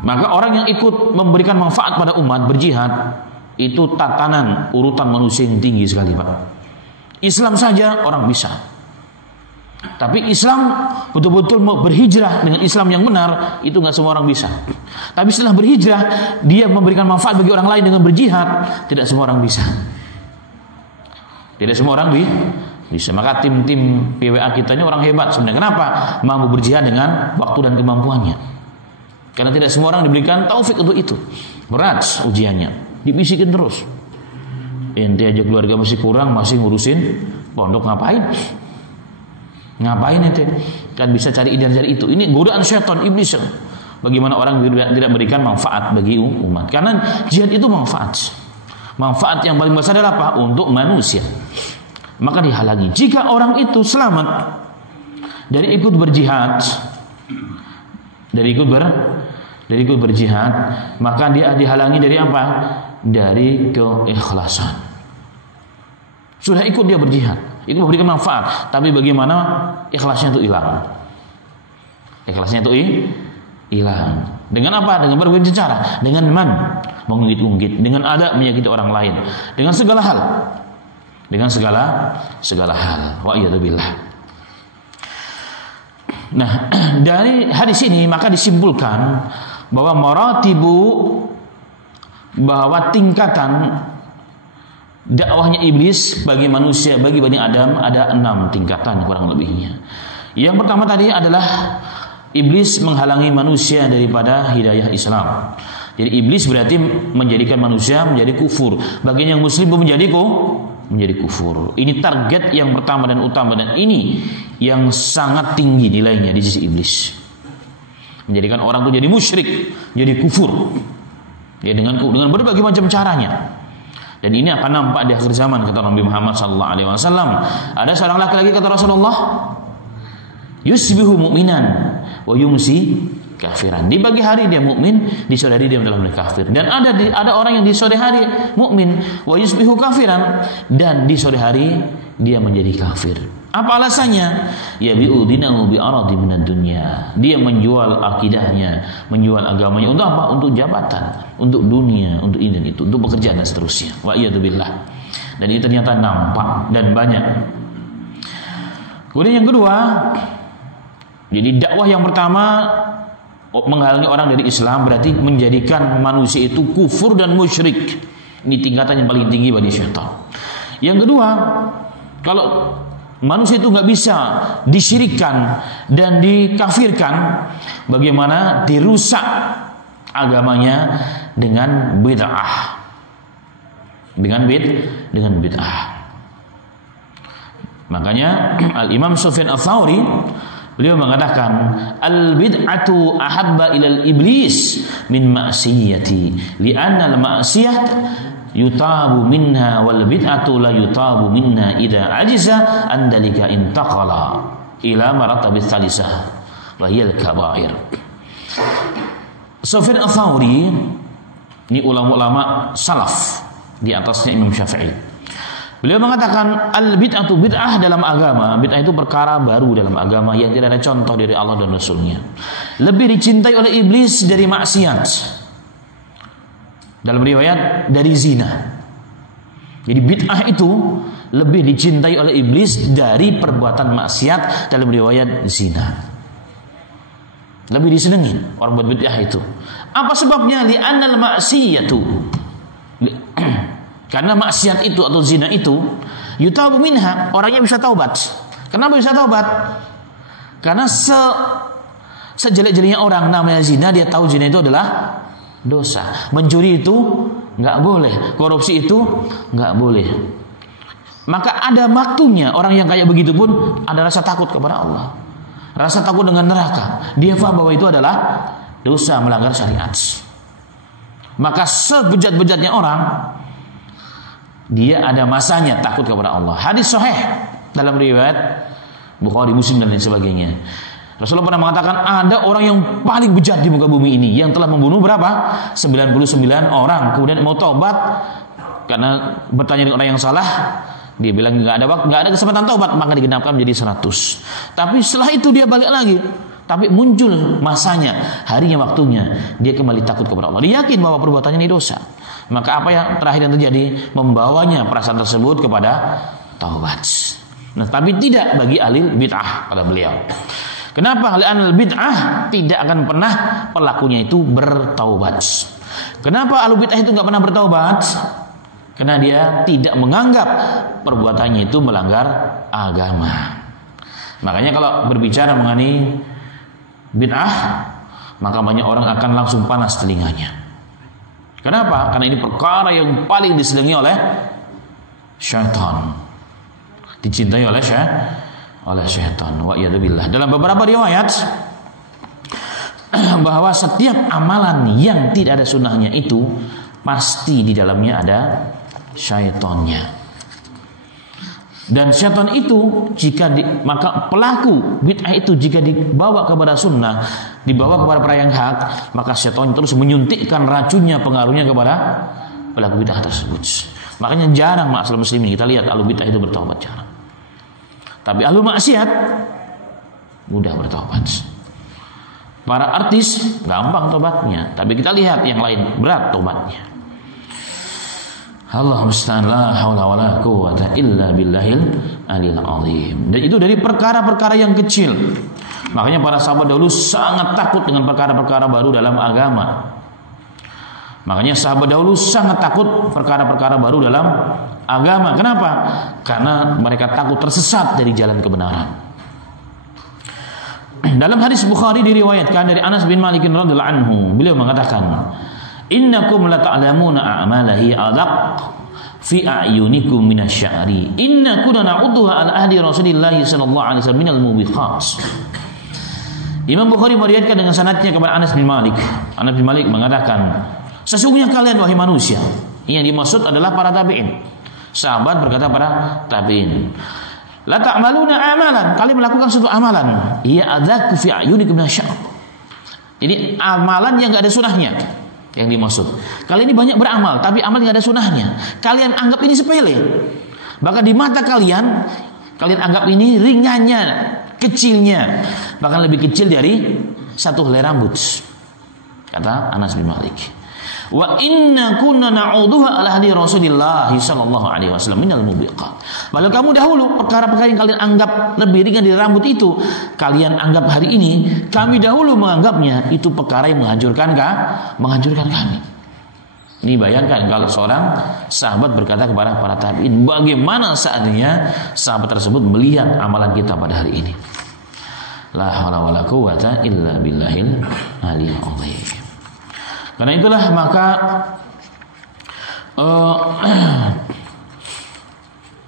Maka orang yang ikut memberikan manfaat pada umat berjihad, itu tatanan urutan manusia yang tinggi sekali, Pak. Islam saja orang bisa, tapi Islam betul-betul mau berhijrah dengan Islam yang benar, itu nggak semua orang bisa. Tapi setelah berhijrah, dia memberikan manfaat bagi orang lain dengan berjihad, tidak semua orang bisa. Tidak semua orang bisa. Maka tim-tim PWA kita ini orang hebat sebenarnya. Kenapa? Mampu berjihad dengan waktu dan kemampuannya. Karena tidak semua orang diberikan taufik untuk itu. Berat ujiannya, dibisikin terus. Ente aja keluarga masih kurang, masih ngurusin pondok, ngapain? Ngapain ente? Kan bisa cari ini dan cari itu. Ini godaan syaitan, iblis. Bagaimana orang tidak memberikan manfaat bagi umat? Karena jihad itu manfaat. Manfaat yang paling besar adalah apa? Untuk manusia. Maka dihalangi. Jika orang itu selamat dari ikut berjihad, dari ikut berjihad, maka dia dihalangi dari apa? Dari keikhlasan. Sudah ikut dia berjihad, itu memberikan manfaat, tapi bagaimana ikhlasnya itu hilang? Ikhlasnya itu hilang. Dengan apa? Dengan berbagai cara. Dengan mengungkit-ungkit, dengan ada menyakiti orang lain, dengan segala hal. Dengan segala hal. Wa iyadzubillah. Nah, dari hadis ini maka disimpulkan bahwa bahwa tingkatan dakwahnya iblis bagi manusia, bagi Bani Adam ada 6 tingkatan kurang lebihnya. Yang pertama tadi adalah iblis menghalangi manusia daripada hidayah Islam. Jadi iblis berarti menjadikan manusia menjadi kufur. Bagi yang muslim pun menjadi kufur. Ini target yang pertama dan utama, dan ini yang sangat tinggi nilainya di sisi iblis. Menjadikan orang itu jadi musyrik, jadi kufur. Ya, dengan berbagai macam caranya. Dan ini akan nampak di akhir zaman, kata Nabi Muhammad SAW. Ada seorang laki-laki, kata Rasulullah, yusbihu mu'minan wa yumsi kafiran. Di pagi hari dia mukmin, di sore hari dia telah menjadi kafir. Dan ada orang yang di sore hari mukmin, wa yusbihu kafiran, dan di sore hari dia menjadi kafir. Apa alasannya? Ya bi'udinahu bi'aradi minad dunya. Dia menjual akidahnya, menjual agamanya untuk apa? Untuk jabatan, untuk dunia, untuk ini dan itu, untuk pekerjaan dan seterusnya. Wa iyadzubillah. Dan ini ternyata nampak dan banyak. Kemudian yang kedua, jadi dakwah yang pertama menghalangi orang dari Islam, berarti menjadikan manusia itu kufur dan musyrik. Ini tingkatan yang paling tinggi bagi syaitan. Yang kedua, kalau manusia itu nggak bisa disyirikkan dan dikafirkan, bagaimana dirusak agamanya dengan bid'ah, dengan bid'ah. Makanya Al-Imam Sufyan Ats-Tsauri beliau mengatakan, al-bid'atu ahabba ilal iblis min ma'siyati, li'anna al-ma'siyah yutabu minha wal bid'atu la yutabu minna idza ajiza an dalika intaqala ila maratabi tsalisah wa hiya al-kaba'ir. Sufyan Ats-Tsauri ini ulama-ulama salaf, di atasnya Imam Syafi'i. Beliau mengatakan al-bid'atu bid'ah dalam agama. Bid'ah itu perkara baru dalam agama yang tidak ada contoh dari Allah dan Rasulnya. Lebih dicintai oleh iblis dari maksiat. Dalam riwayat dari zina. Jadi bid'ah itu lebih dicintai oleh iblis dari perbuatan maksiat, dalam riwayat zina. Lebih disenengin orang buat bid'ah itu. Apa sebabnya? Li'annal ma'siyatu. Karena maksiat itu atau zina itu yutabu minha, orangnya bisa taubat. Kenapa bisa taubat? Karena Sejelek-jeleknya orang namanya zina, dia tahu zina itu adalah dosa. Mencuri itu nggak boleh, korupsi itu nggak boleh. Maka ada waktunya orang yang kayak begitu pun ada rasa takut kepada Allah, rasa takut dengan neraka. Dia paham bahwa itu adalah dosa, melanggar syariat. Maka sebejat-bejatnya orang, dia ada masanya takut kepada Allah. Hadis sahih dalam riwayat Bukhari, Muslim dan lain sebagainya. Rasulullah pernah mengatakan ada orang yang paling bejat di muka bumi ini yang telah membunuh berapa? 99 orang. Kemudian mau taubat karena bertanya dengan orang yang salah. Dia bilang nggak ada kesempatan taubat, maka digenapkan menjadi 100. Tapi setelah itu dia balik lagi. Tapi muncul masanya, harinya, waktunya, dia kembali takut kepada Allah. Dia yakin bahwa perbuatannya ini dosa. Maka apa yang terakhir yang terjadi? Membawanya perasaan tersebut kepada taubat. Nah, tapi tidak bagi ahli bid'ah, kata beliau. Kenapa ahli bid'ah tidak akan pernah pelakunya itu bertaubat? Kenapa ahli bid'ah itu nggak pernah bertaubat? Karena dia tidak menganggap perbuatannya itu melanggar agama. Makanya kalau berbicara mengenai bid'ah, maka banyak orang akan langsung panas telinganya. Kenapa? Karena ini perkara yang paling disenangi oleh syaitan, dicintai oleh syaitan. Wa iyadzubillah. Dalam beberapa riwayat bahwa setiap amalan yang tidak ada sunnahnya itu pasti di dalamnya ada syaitannya. Dan syaitan itu maka pelaku bid'ah itu jika dibawa kepada sunnah, dibawa kepada perkara yang hak, maka syaitan terus menyuntikkan racunnya, pengaruhnya kepada pelaku bid'ah tersebut. Makanya jarang ma'asyiral muslimin kita lihat ahli bid'ah itu bertaubat, jarang. Tapi ahli maksiat mudah bertaubat. Para artis gampang tobatnya, tapi kita lihat yang lain berat tobatnya. Allah musta'an, la haula wala quwwata illa billahil aliyil azim. Dan itu dari perkara-perkara yang kecil. Makanya para sahabat dahulu sangat takut dengan perkara-perkara baru dalam agama. Makanya sahabat dahulu sangat takut perkara-perkara baru dalam agama. Kenapa? Karena mereka takut tersesat dari jalan kebenaran. Dalam hadis Bukhari diriwayatkan dari Anas bin Malik radhiyallahu anhu, beliau mengatakan, innakum la ta'lamuna a'malahi adaq fi a'yunikum minasy'ari inna kunna na'udduha ala ahdi Rasulillah sallallahu alaihi wasallam minal mubiqat. Imam Bukhari meriwayatkan dengan sanadnya kepada Anas bin Malik. Anas bin Malik mengatakan, sesungguhnya kalian wahai manusia, yang dimaksud adalah para tabi'in. Sahabat berkata para tabi'in, la ta'maluna amalan, kalian melakukan suatu amalan, ya adzaku fi a'yunikum minasy'ari. Jadi amalan yang enggak ada sunahnya yang dimaksud. Kalian ini banyak beramal, tapi amal yang ada sunahnya. Kalian anggap ini sepele. Bahkan di mata kalian anggap ini ringannya, kecilnya, bahkan lebih kecil dari satu helai rambut. Kata Anas bin Malik. Wa inna kunna na'udhuha ala hadi Rasulillah sallallahu alaihi wasallam minal mubiqat. Padahal kamu dahulu perkara-perkara yang kalian anggap lebih ringan dari rambut itu, kalian anggap hari ini, kami dahulu menganggapnya itu perkara yang menghancurkan kami. Ini bayangkan kalau seorang sahabat berkata kepada para tabi'in, bagaimana saatnya sahabat tersebut melihat amalan kita pada hari ini. La haula wala quwwata illa billahil aliyil azim. Karena itulah maka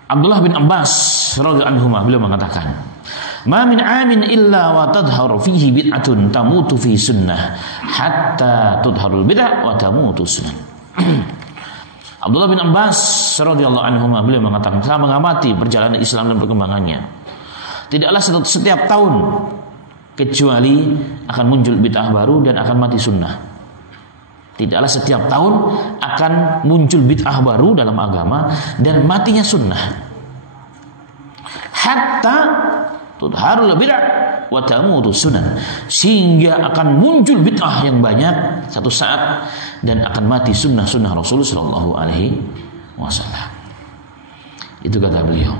Abdullah bin Abbas radhiyallahu anhu beliau mengatakan, ma min amin illa wa tadharu fihi bid'atun tamutu fi sunnah hatta tudharul bid'ah wa tamutu sunnah. Abdullah bin Abbas radhiyallahu anhu beliau mengatakan, saya mengamati perjalanan Islam dan perkembangannya. Tidaklah setiap tahun kecuali akan muncul bid'ah baru dan akan mati sunnah. Tidaklah setiap tahun akan muncul bid'ah baru dalam agama dan matinya sunnah. Hatta tudharul bid'ah wa tamutu sunnah. Sehingga akan muncul bid'ah yang banyak satu saat dan akan mati sunnah-sunnah Rasulullah sallallahu alaihi wasallam. Itu kata beliau.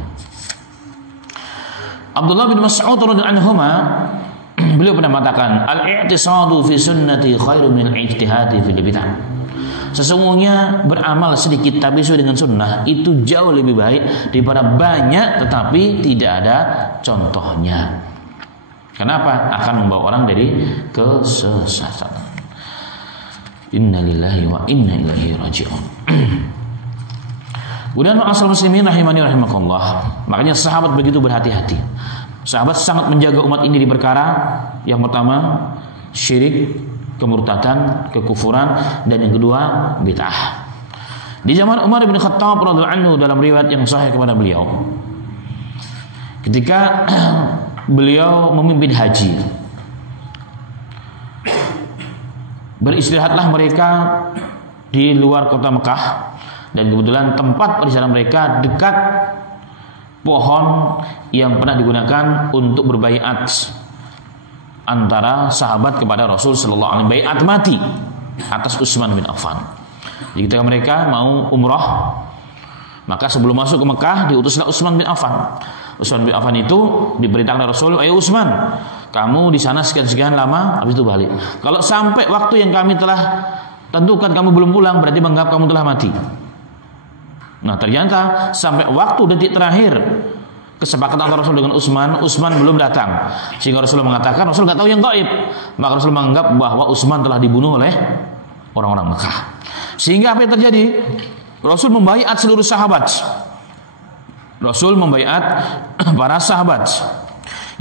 Abdullah bin Mas'ud radhiyallahu anhu beliau pernah mengatakan, al-i'tisadu fi sunnati khairu min al-ijtihadi fil bid'ah. Sesungguhnya beramal sedikit tapi sesuai dengan sunnah itu jauh lebih baik daripada banyak tetapi tidak ada contohnya. Kenapa? Akan membawa orang dari kesesatan. Innalillahi wa inna ilaihi raji'un. Kemudian ma'asal muslimin rahimani rahimakumullah. Makanya sahabat begitu berhati-hati. Sahabat sangat menjaga umat ini di perkara yang pertama syirik, kemurtadan, kekufuran, dan yang kedua bid'ah. Di zaman Umar bin Khattab radhiyallahu anhu dalam riwayat yang sahih kepada beliau, ketika beliau memimpin haji, beristirahatlah mereka di luar kota Mekah, dan kebetulan tempat perjalanan mereka dekat pohon yang pernah digunakan untuk berbaiat antara sahabat kepada Rasul sallallahu alaihi wasallam, baiat mati atas Utsman bin Affan. Jadi ketika mereka mau umrah, maka sebelum masuk ke Mekah diutuslah Utsman bin Affan. Utsman bin Affan itu diperintahkan Rasul, ayo Utsman, kamu di sana sekian-sekian lama, habis itu balik. Kalau sampai waktu yang kami telah tentukan kamu belum pulang, berarti menganggap kamu telah mati. Nah ternyata sampai waktu detik terakhir kesepakatan antara Rasul dengan Utsman belum datang, sehingga Rasul mengatakan Rasul nggak tahu yang gaib. Maka Rasul menganggap bahwa Utsman telah dibunuh oleh orang-orang Mekah. Sehingga apa yang terjadi? Rasul membaiat seluruh sahabat. Rasul membaiat para sahabat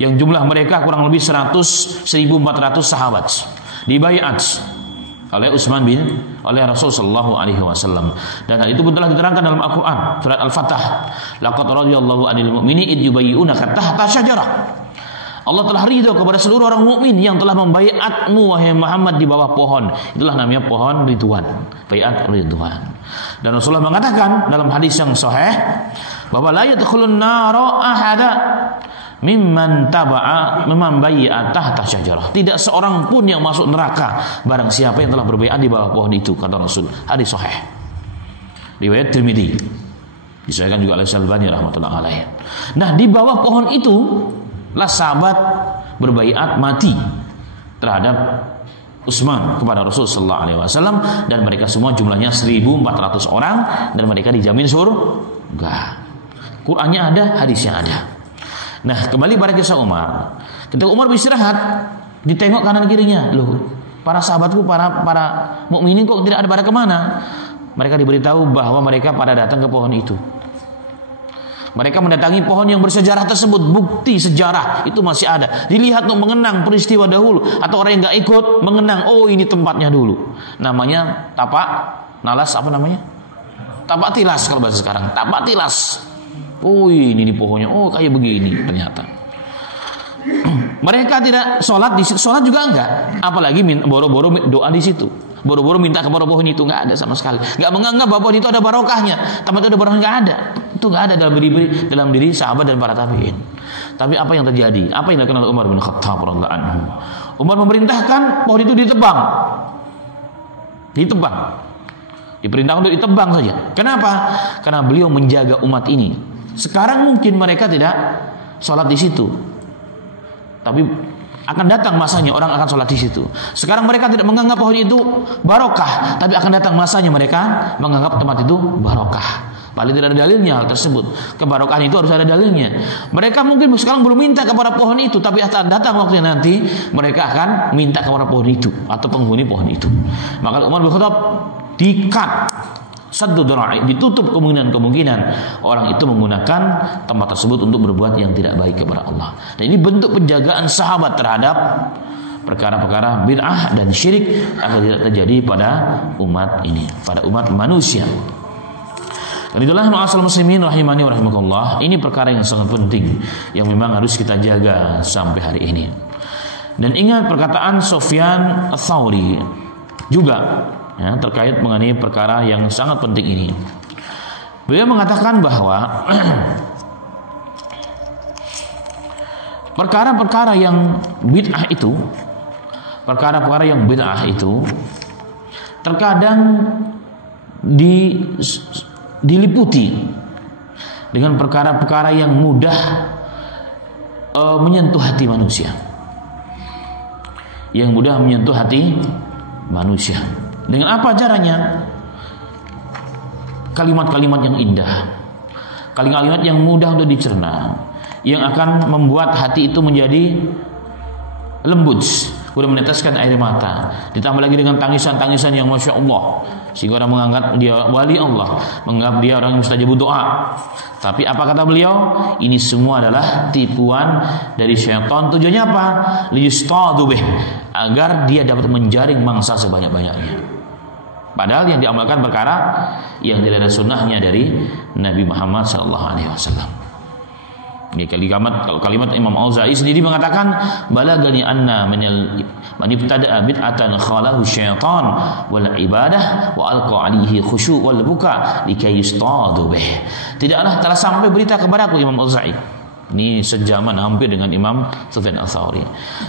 yang jumlah mereka kurang lebih 1.400 sahabat dibaiat oleh oleh Rasul sallallahu alaihi wasallam. Dan hal itu pun telah diterangkan dalam Al-Qur'an surat Al-Fatah. Laqad radhiyallahu 'anil mu'minina id yubayyi'unaka tahta syajarah. Allah telah ridho kepada seluruh orang mukmin yang telah membaiatmu wahai Muhammad di bawah pohon. Itulah namanya pohon Ridwan, baiat Ridwan. Dan Rasulullah mengatakan dalam hadis yang sahih bahwa la yadkhulun nara ahada mimman taba'a mimman bai'a tahta syajarah. Tidak seorang pun yang masuk neraka barang siapa yang telah berbaiat di bawah pohon itu, kata Rasul. Hadis sahih riwayat Tirmidzi, disahihkan juga oleh Syalbani rahmatullahi alaihi. Nah, di bawah pohon itu lah sahabat berbaiat mati terhadap Utsman kepada Rasul sallallahu alaihi wasallam, dan mereka semua jumlahnya 1.400 orang dan mereka dijamin surga. Qur'annya ada, hadisnya ada. Nah, kembali pada kisah Umar. Ketika Umar beristirahat, ditengok kanan kirinya, loh, para sahabatku, para mukminin kok tidak ada pada kemana? Mereka diberitahu bahwa mereka pada datang ke pohon itu. Mereka mendatangi pohon yang bersejarah tersebut. Bukti sejarah itu masih ada. Dilihat untuk mengenang peristiwa dahulu, atau orang yang nggak ikut mengenang, oh ini tempatnya dulu. Namanya tapak nalas, apa namanya? Tapak tilas kalau bahasa sekarang. Tapak tilas. Oh ini pohonnya. Oh kayak begini ternyata. Mereka tidak sholat di situ, sholat juga enggak. Apalagi boro-boro doa di situ. Boro-boro minta kepada pohon itu, enggak ada sama sekali. Enggak menganggap bahwa pohon itu ada barokahnya. Tempat itu ada barokahnya, enggak ada. Itu enggak ada dalam diri sahabat dan para tabi'in. Tapi apa yang terjadi? Apa yang dilakukan oleh Umar bin Khattab radhiyallahu anhu? Umar memerintahkan pohon itu ditebang. Diperintahkan untuk ditebang saja. Kenapa? Karena beliau menjaga umat ini. Sekarang mungkin mereka tidak sholat di situ, tapi akan datang masanya orang akan sholat di situ. Sekarang mereka tidak menganggap pohon itu barokah, tapi akan datang masanya mereka menganggap tempat itu barokah. Paling tidak ada dalilnya hal tersebut. Kebarokahan itu harus ada dalilnya. Mereka mungkin sekarang belum minta kepada pohon itu, tapi akan datang waktunya nanti mereka akan minta kepada pohon itu atau penghuni pohon itu. Maka Umar bin Khattab dikat, saddu dara'i, ditutup kemungkinan orang itu menggunakan tempat tersebut untuk berbuat yang tidak baik kepada Allah. Dan ini bentuk penjagaan sahabat terhadap perkara-perkara bid'ah dan syirik agar tidak terjadi pada umat ini, pada umat manusia. Dan itulah ma'asal muslimin rahimani wa rahimakumullah. Ini perkara yang sangat penting yang memang harus kita jaga sampai hari ini. Dan ingat perkataan Sufyan Ats-Tsauri juga ya, terkait mengenai perkara yang sangat penting ini. Beliau mengatakan bahwa perkara-perkara yang bid'ah itu, terkadang diliputi dengan perkara-perkara yang mudah menyentuh hati manusia. Dengan apa caranya? Kalimat-kalimat yang indah, kalimat-kalimat yang mudah untuk dicerna, yang akan membuat hati itu menjadi lembut, kemudian meneteskan air mata, ditambah lagi dengan tangisan-tangisan yang Masya Allah, sehingga orang menganggap dia wali Allah, menganggap dia orang yang mustajab doa. Tapi apa kata beliau? Ini semua adalah tipuan dari syaitan. Tujuannya apa? Liyustadu bih, agar dia dapat menjaring mangsa sebanyak-banyaknya. Padahal yang diamalkan perkara yang tidak ada sunnahnya dari Nabi Muhammad SAW. Ini kalimat Imam Auza'i sendiri mengatakan, balagani anna man ibtada'a bid'atan khalahu syaitan wal ibadah wa alqa alaihi khusyu' wal buka likay yustadu bih. Tidaklah telah sampai berita kepadaku, Imam Auza'i, ini sejaman hampir dengan Imam Sufyan Ats-Tsauri,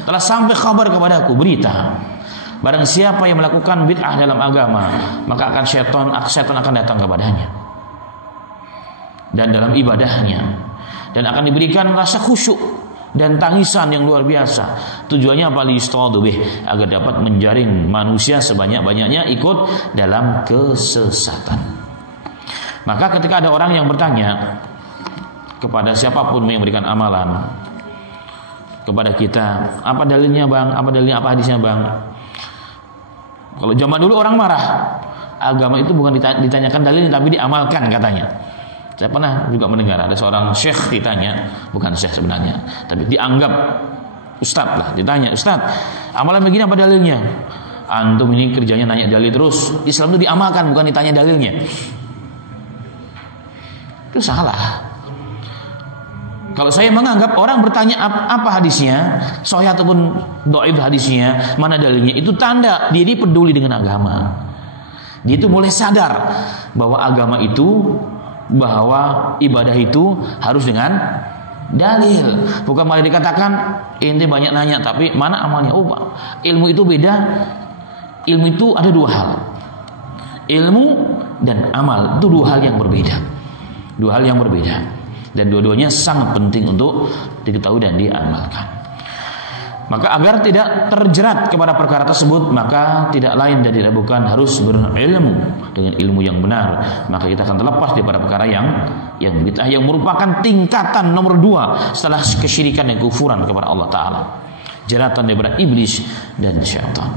telah sampai kabar kepadaku, berita, barang siapa yang melakukan bid'ah dalam agama, maka akan syaitan akan datang kepadanya dan dalam ibadahnya, dan akan diberikan rasa khusyuk dan tangisan yang luar biasa. Tujuannya apa? Liyustadu bih, agar dapat menjaring manusia sebanyak-banyaknya ikut dalam kesesatan. Maka ketika ada orang yang bertanya kepada siapapun yang memberikan amalan kepada kita, apa dalilnya bang? Apa dalilnya? Apa hadisnya bang? Kalau zaman dulu orang marah, agama itu bukan ditanyakan dalilnya tapi diamalkan katanya. Saya pernah juga mendengar ada seorang syekh ditanya, bukan syekh sebenarnya, tapi dianggap ustadz lah, ditanya, ustadz, amalan begini apa dalilnya? Antum ini kerjanya nanya dalil terus. Islam itu diamalkan, bukan ditanya dalilnya. Itu salah. Kalau saya menganggap orang bertanya apa hadisnya, sahih ataupun dhaif hadisnya, mana dalilnya, itu tanda dia peduli dengan agama. Dia itu mulai sadar bahwa agama itu, bahwa ibadah itu harus dengan dalil. Bukan malah dikatakan ente banyak nanya tapi mana amalnya. Oh, ilmu itu beda. Ilmu itu ada dua hal. Ilmu dan amal itu dua hal yang berbeda. Dua hal yang berbeda. Dan dua-duanya sangat penting untuk diketahui dan diamalkan. Maka agar tidak terjerat kepada perkara tersebut, maka tidak lain dan tidak bukan harus berilmu dengan ilmu yang benar. Maka kita akan terlepas daripada perkara yang bid'ah, yang merupakan tingkatan nomor 2 setelah kesyirikan dan kufuran kepada Allah Ta'ala, jeratan daripada iblis dan syaitan.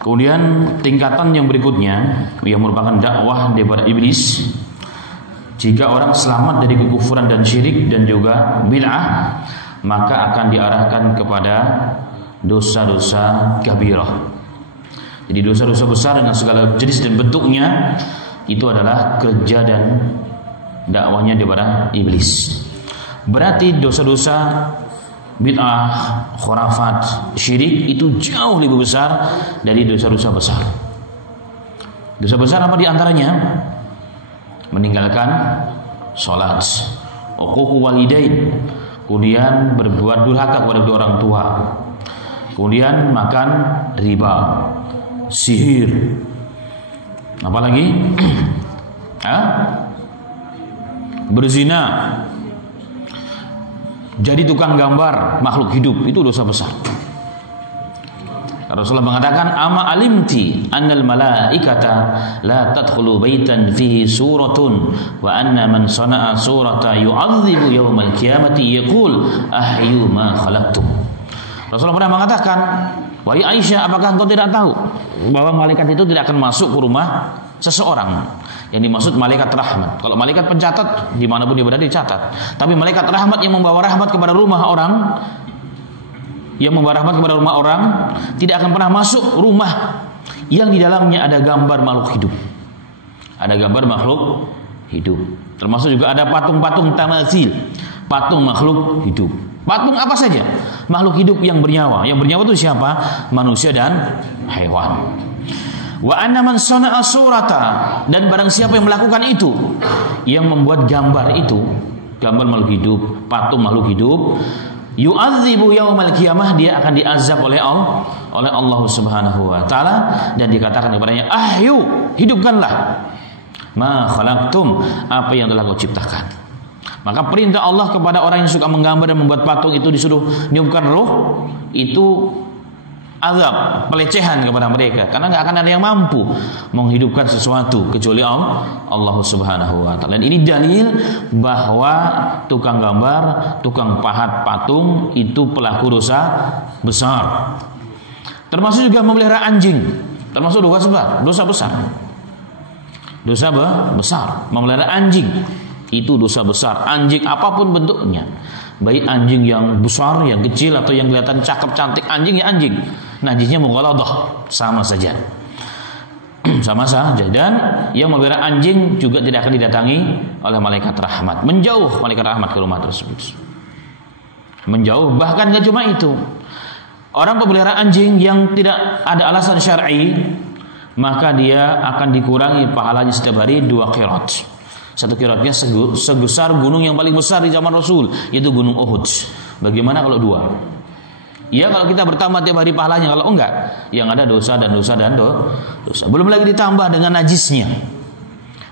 Kemudian tingkatan yang berikutnya yang merupakan dakwah daripada iblis. Jika orang selamat dari kekufuran dan syirik dan juga bid'ah, maka akan diarahkan kepada dosa-dosa kabirah. Jadi dosa-dosa besar dengan segala jenis dan bentuknya itu adalah kerja dan dakwahnya daripada iblis. Berarti dosa-dosa bid'ah, khurafat, syirik itu jauh lebih besar dari dosa-dosa besar. Dosa besar apa diantaranya? Meninggalkan sholat, uququ walidain, kemudian berbuat durhaka kepada kedua orang tua, kemudian makan riba, sihir, apalagi berzina, jadi tukang gambar makhluk hidup, itu dosa besar. Rasulullah mengatakan, ama alimti annal malaikata la tadkhulu baitan fihi suratun wa anna man sana'a surata yu'adzibu yaumal qiyamati yaqul ahyu ma khalaqtum. Rasulullah pernah mengatakan, wahai Aisyah, apakah engkau tidak tahu bahwa malaikat itu tidak akan masuk ke rumah seseorang? Yang dimaksud malaikat rahmat. Kalau malaikat pencatat, dimanapun dia berada dicatat. Tapi malaikat rahmat yang membawa rahmat kepada rumah orang, tidak akan pernah masuk rumah yang di dalamnya ada gambar makhluk hidup. Ada gambar makhluk hidup. Termasuk juga ada patung-patung tamazil, patung makhluk hidup. Patung apa saja, makhluk hidup yang bernyawa. Yang bernyawa itu siapa? Manusia dan hewan. Wa anna man sana'a surata, dan barang siapa yang melakukan itu, yang membuat gambar itu, gambar makhluk hidup, patung makhluk hidup, yu'adzibu yaumal qiyamah, dia akan diazab oleh Allah Subhanahu wa taala, dan dikatakan kepadanya, ahyu, hidupkanlah ma khalaqtum, apa yang telah kau ciptakan. Maka perintah Allah kepada orang yang suka menggambar dan membuat patung itu disuruh niupkan roh, itu azab, pelecehan kepada mereka, karena nggak akan ada yang mampu menghidupkan sesuatu kecuali Allah Subhanahu wa taala. Dan ini dalil bahwa tukang gambar, tukang pahat patung itu pelaku dosa besar. Termasuk juga memelihara anjing, termasuk dosa besar. Dosa besar, memelihara anjing itu dosa besar. Anjing apapun bentuknya, baik anjing yang besar, yang kecil, atau yang kelihatan cakep cantik, anjing ya anjing. Najisnya mughaladah, sama saja. Sama saja. Dan yang memelihara anjing juga tidak akan didatangi oleh malaikat rahmat. Menjauh malaikat rahmat ke rumah tersebut. Menjauh. Bahkan gak cuma itu. Orang pemelihara anjing yang tidak ada alasan syar'i, maka dia akan dikurangi pahalanya setiap hari 2 qirat. Satu qiratnya sebesar gunung yang paling besar di zaman Rasul, yaitu Gunung Uhud. Bagaimana kalau 2? Ya, kalau kita bertambah tiap hari pahalanya, kalau enggak, yang ada dosa dan dosa dan dosa. Belum lagi ditambah dengan najisnya.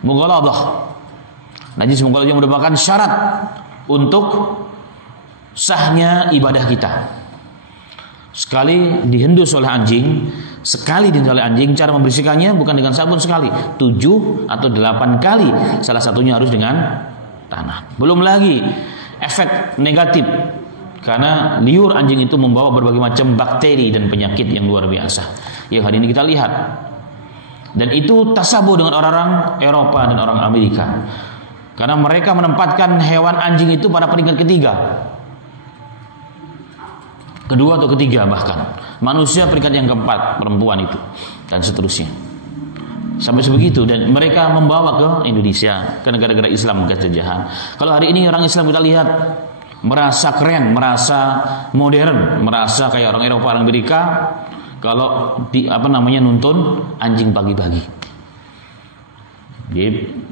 Mughaladah. Najis mughaladah yang merupakan syarat untuk sahnya ibadah kita. Sekali dihendus oleh anjing, cara membersihkannya bukan dengan sabun sekali, 7 atau 8 kali. Salah satunya harus dengan tanah. Belum lagi efek negatif, karena liur anjing itu membawa berbagai macam bakteri dan penyakit yang luar biasa yang hari ini kita lihat. Dan itu tasabuh dengan orang-orang Eropa dan orang Amerika, karena mereka menempatkan hewan anjing itu pada peringkat kedua atau ketiga, bahkan manusia peringkat yang keempat, perempuan itu, dan seterusnya. Sampai sebegitu. Dan mereka membawa ke Indonesia, ke negara-negara Islam kejajahan. Kalau hari ini orang Islam kita lihat merasa keren, merasa modern, merasa kayak orang Eropa, orang Amerika, kalau nuntun anjing pagi-pagi.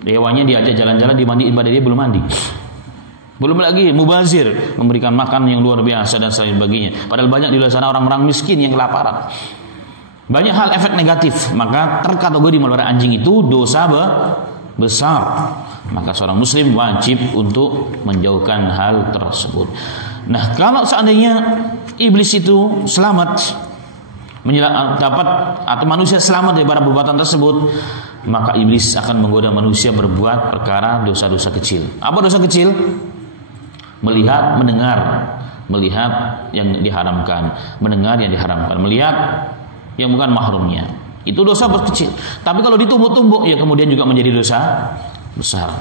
Hewannya diajak jalan-jalan, dimandiin, pada dia belum mandi. Belum lagi mubazir, memberikan makan yang luar biasa dan sebagainya. Padahal banyak di luar sana orang-orang miskin yang kelaparan. Banyak hal efek negatif. Maka terkategori memelihara anjing itu dosa besar. Maka seorang muslim wajib untuk menjauhkan hal tersebut. Nah, kalau seandainya iblis itu selamat, dapat atau manusia selamat dari perbuatan tersebut, maka iblis akan menggoda manusia berbuat perkara dosa-dosa kecil. Apa dosa kecil? Melihat, mendengar, melihat yang diharamkan, mendengar yang diharamkan, melihat yang bukan mahramnya. Itu dosa kecil. Tapi kalau ditumbuk-tumbuk, ya kemudian juga menjadi dosa besar.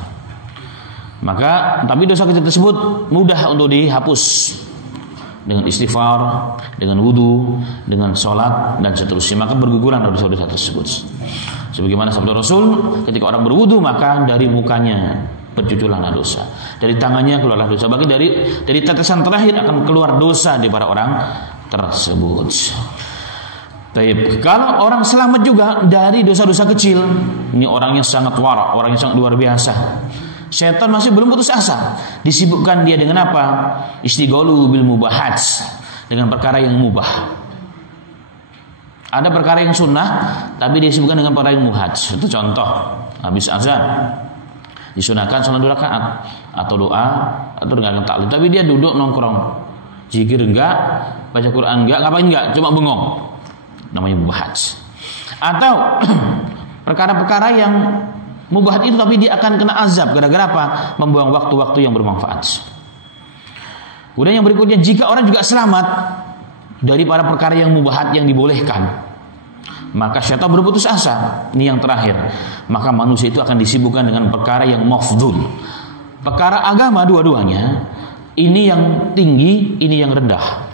Maka tapi dosa kecil tersebut mudah untuk dihapus dengan istighfar, dengan wudu, dengan sholat dan seterusnya. Maka berguguran dosa-dosa tersebut. Sebagaimana sabda Rasul, ketika orang berwudu, maka dari mukanya berjudullah dosa, dari tangannya keluarlah dosa, bagi dari tetesan terakhir akan keluar dosa di para orang tersebut. Baik, kalau orang selamat juga dari dosa-dosa kecil, ini orangnya sangat wara, orangnya sangat luar biasa. Setan masih belum putus asa, disibukkan dia dengan apa? Istighalu bil mubahat, dengan perkara yang mubah. Ada perkara yang sunnah, tapi disibukkan dengan perkara yang mubah. Itu contoh, habis azan disunahkan sholat 2 rakaat atau doa atau dengan taklid, tapi dia duduk nongkrong, zikir enggak, baca Quran enggak, ngapain enggak, cuma bengong, namanya mubahat. Atau perkara-perkara yang mubahat itu tapi dia akan kena azab gara-gara apa? Membuang waktu-waktu yang bermanfaat. Kemudian yang berikutnya, jika orang juga selamat dari para perkara yang mubahat yang dibolehkan, maka syaitan berputus asa. Ini yang terakhir. Maka manusia itu akan disibukkan dengan perkara yang mafdhul. Perkara agama dua-duanya, ini yang tinggi, ini yang rendah.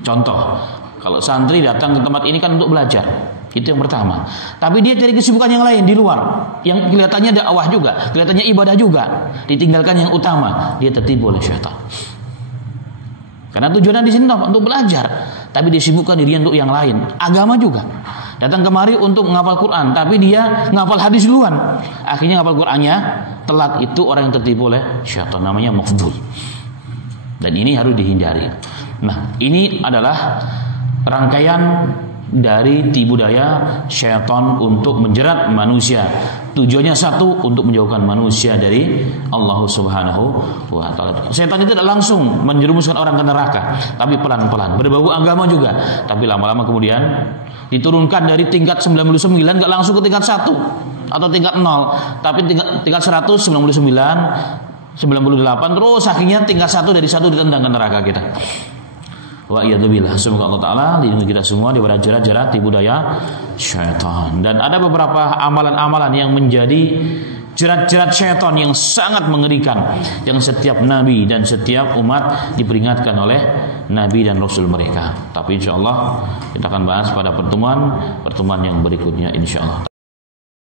Contoh, kalau santri datang ke tempat ini kan untuk belajar, itu yang pertama. Tapi dia cari kesibukan yang lain di luar, yang kelihatannya dakwah juga, kelihatannya ibadah juga, ditinggalkan yang utama, dia tertipu oleh syaitan. Karena tujuan di sini untuk belajar, tapi disibukkan dirinya untuk yang lain. Agama juga. Datang kemari untuk menghafal Quran, tapi dia menghafal hadis duluan. Akhirnya menghafal Qurannya telat. Itu orang yang tertipu oleh syaitan, namanya mafdhul. Dan ini harus dihindari. Nah, ini adalah rangkaian dari tipu daya syaitan untuk menjerat manusia. Tujuannya satu, untuk menjauhkan manusia dari Allah Subhanahu wa taala. Syaitan itu tidak langsung menjerumuskan orang ke neraka, tapi pelan-pelan, berbau agama juga. Tapi lama-lama kemudian diturunkan dari tingkat 99 enggak langsung ke tingkat 1 atau tingkat 0, tapi tingkat 199, 98, terus akhirnya tingkat 1 dari 1 ditendang ke neraka kita. Wa iyadzubillah. Semoga Allah Ta'ala lindungi kita semua daripada jerat-jerat tipu daya syaitan. Dan ada beberapa amalan-amalan yang menjadi jerat-jerat syaitan yang sangat mengerikan, yang setiap nabi dan setiap umat diperingatkan oleh nabi dan rasul mereka. Tapi insyaallah kita akan bahas pada pertemuan yang berikutnya insyaallah.